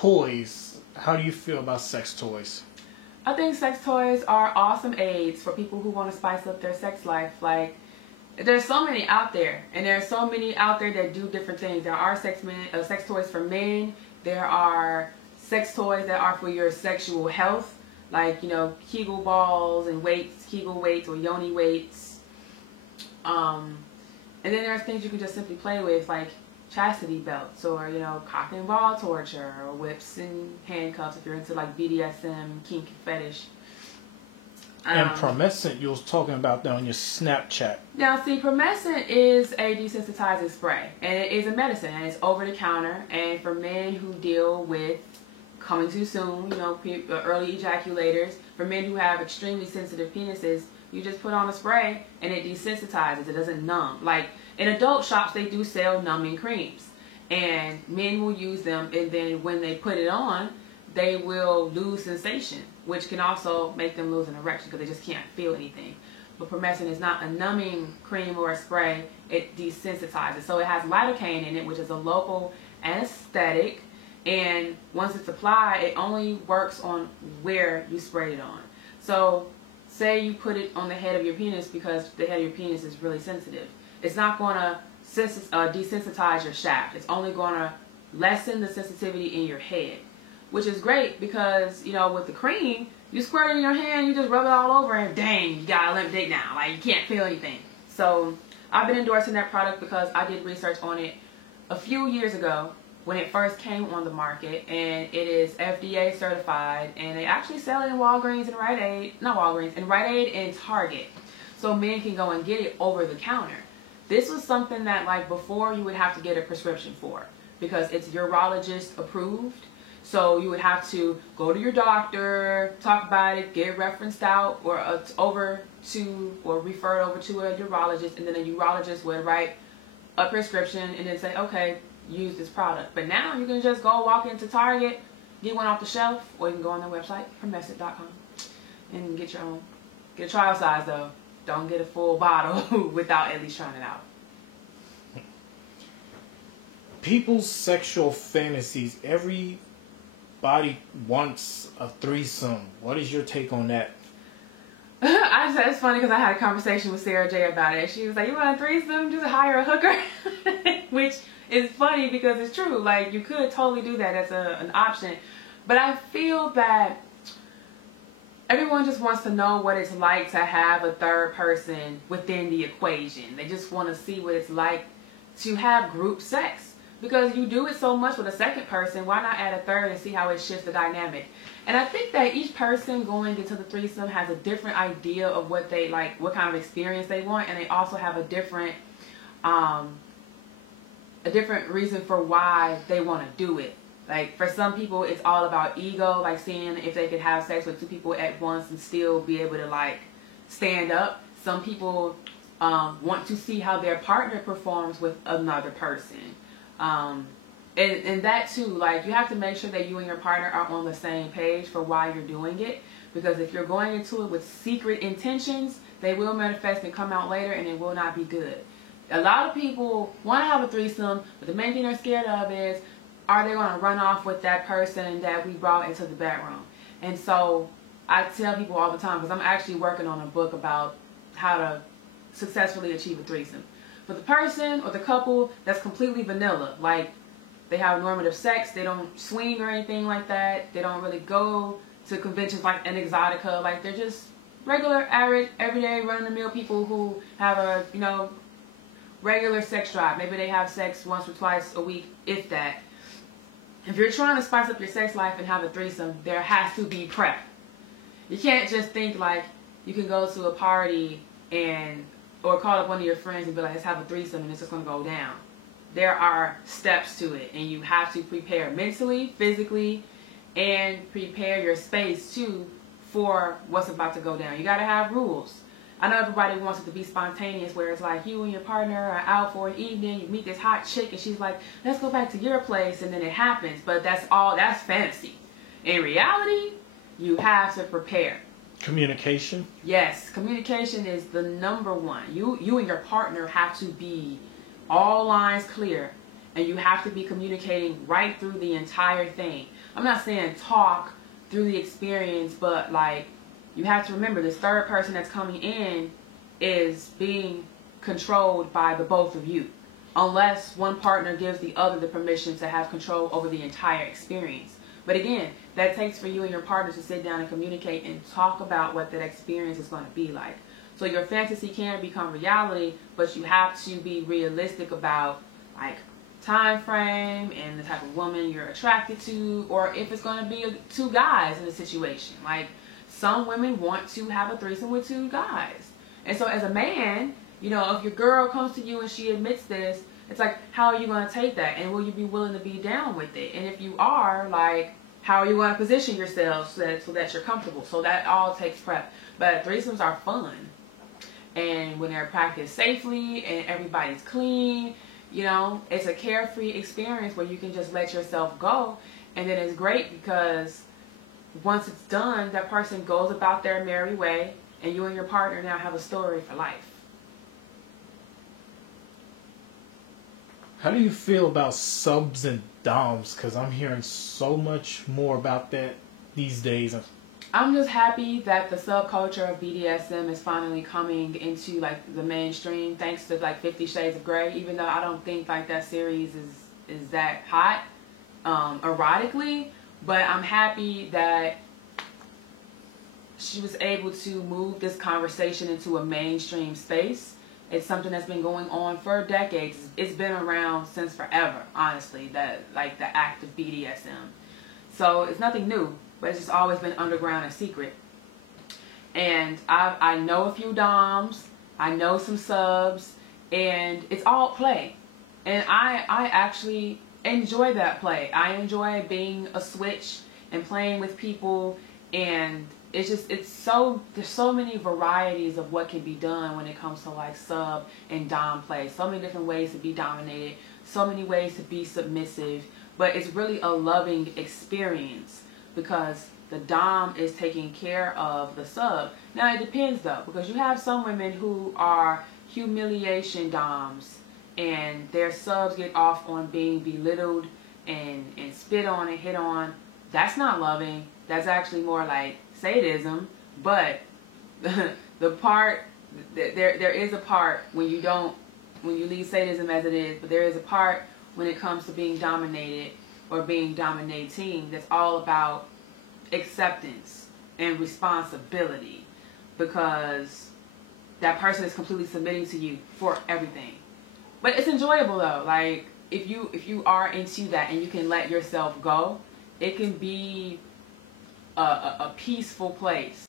toys. How do you feel about sex toys? I think sex toys are awesome aids for people who want to spice up their sex life. Like, there's so many out there, and there's so many out there that do different things. There are sex toys for men. There are sex toys that are for your sexual health, like, you know, Kegel balls and weights, Kegel weights or Yoni weights. And then there's things you can just simply play with, like chastity belts, or, you know, cock and ball torture, or whips and handcuffs if you're into like BDSM, kink, fetish. And Promescent, you was talking about that on your Snapchat. Now, see, Promescent is a desensitizing spray, and it is a medicine, and it's over the counter. And for men who deal with coming too soon, you know, early ejaculators, for men who have extremely sensitive penises, you just put on a spray and it desensitizes. It doesn't numb. Like, in adult shops, they do sell numbing creams, and men will use them, and then when they put it on, they will lose sensation, which can also make them lose an erection because they just can't feel anything. But Promescent is not a numbing cream or a spray. It desensitizes. So it has lidocaine in it, which is a local anesthetic, and once it's applied, it only works on where you sprayed it on. So say you put it on the head of your penis because the head of your penis is really sensitive. It's not going to desensitize your shaft. It's only going to lessen the sensitivity in your head, which is great because, you know, with the cream, you squirt it in your hand, you just rub it all over, and dang, you got a limp dick now. Like, you can't feel anything. So I've been endorsing that product because I did research on it a few years ago when it first came on the market, and it is FDA certified, and they actually sell it in Walgreens and Rite Aid, not Walgreens, in Rite Aid and Target. So men can go and get it over the counter. This was something that, like, before you would have to get a prescription for because it's urologist approved. So you would have to go to your doctor, talk about it, get referenced out or referred over to a urologist, and then a urologist would write a prescription and then say, okay, use this product. But now you can just go walk into Target, get one off the shelf, or you can go on their website, promescent.com, and get your own. Get a trial size though. Don't get a full bottle without at least trying it out. People's sexual fantasies. Everybody wants a threesome. What is your take on that? It's funny because I had a conversation with Sarah J about it. She was like, you want a threesome? Just hire a hooker. Which is funny because it's true. Like, you could totally do that as an option. But I feel that everyone just wants to know what it's like to have a third person within the equation. They just want to see what it's like to have group sex. Because you do it so much with a second person, why not add a third and see how it shifts the dynamic? And I think that each person going into the threesome has a different idea of what they like, what kind of experience they want, and they also have a different reason for why they want to do it. Like, for some people, it's all about ego, like seeing if they could have sex with two people at once and still be able to, like, stand up. Some people want to see how their partner performs with another person. And that too, like, you have to make sure that you and your partner are on the same page for why you're doing it. Because if you're going into it with secret intentions, they will manifest and come out later, and it will not be good. A lot of people want to have a threesome, but the main thing they're scared of is, are they going to run off with that person that we brought into the bedroom? And so I tell people all the time, because I'm actually working on a book about how to successfully achieve a threesome. For the person or the couple that's completely vanilla, like they have normative sex, they don't swing or anything like that, they don't really go to conventions like an Exotica, like they're just regular, average, everyday, run-of-the-mill people who have a, you know, regular sex drive. Maybe they have sex once or twice a week, if that. If you're trying to spice up your sex life and have a threesome, there has to be prep. You can't just think like you can go to a party or call up one of your friends and be like, let's have a threesome and it's just going to go down. There are steps to it, and you have to prepare mentally, physically, and prepare your space too for what's about to go down. You got to have rules. I know everybody wants it to be spontaneous, where it's like you and your partner are out for an evening, you meet this hot chick and she's like, let's go back to your place, and then it happens. But that's fantasy. In reality, you have to prepare. Communication? Yes, communication is the number one. You and your partner have to be all lines clear, and you have to be communicating right through the entire thing. I'm not saying talk through the experience, but like, you have to remember this third person that's coming in is being controlled by the both of you, unless one partner gives the other the permission to have control over the entire experience. But again, that takes for you and your partner to sit down and communicate and talk about what that experience is going to be like. So your fantasy can become reality, but you have to be realistic about like time frame and the type of woman you're attracted to, or if it's going to be two guys in a situation. Like, some women want to have a threesome with two guys. And so as a man, you know, if your girl comes to you and she admits this, it's like, how are you going to take that? And will you be willing to be down with it? And if you are, like, how are you going to position yourself so that you're comfortable? So that all takes prep. But threesomes are fun. And when they're practiced safely and everybody's clean, you know, it's a carefree experience where you can just let yourself go. And then it's great because once it's done, that person goes about their merry way, and you and your partner now have a story for life. How do you feel about subs and doms? Because I'm hearing so much more about that these days. I'm just happy that the subculture of BDSM is finally coming into like the mainstream, thanks to like 50 Shades of Grey. Even though I don't think like that series is that hot erotically, but I'm happy that she was able to move this conversation into a mainstream space. It's something that's been going on for decades. It's been around since forever, honestly, that like the act of BDSM. So it's nothing new, but it's just always been underground and secret. And I know a few doms, I know some subs, and it's all play. And I actually enjoy that play. I enjoy being a switch and playing with people, and there's so many varieties of what can be done when it comes to like sub and dom play. So many different ways to be dominated, so many ways to be submissive, but it's really a loving experience because the dom is taking care of the sub. Now it depends though, because you have some women who are humiliation doms and their subs get off on being belittled and spit on and hit on. That's not loving. That's actually more like sadism. But the part, there is a part when you leave sadism as it is, but there is a part when it comes to being dominated or being dominating that's all about acceptance and responsibility, because that person is completely submitting to you for everything. But it's enjoyable though. Like if you are into that and you can let yourself go, it can be a peaceful place.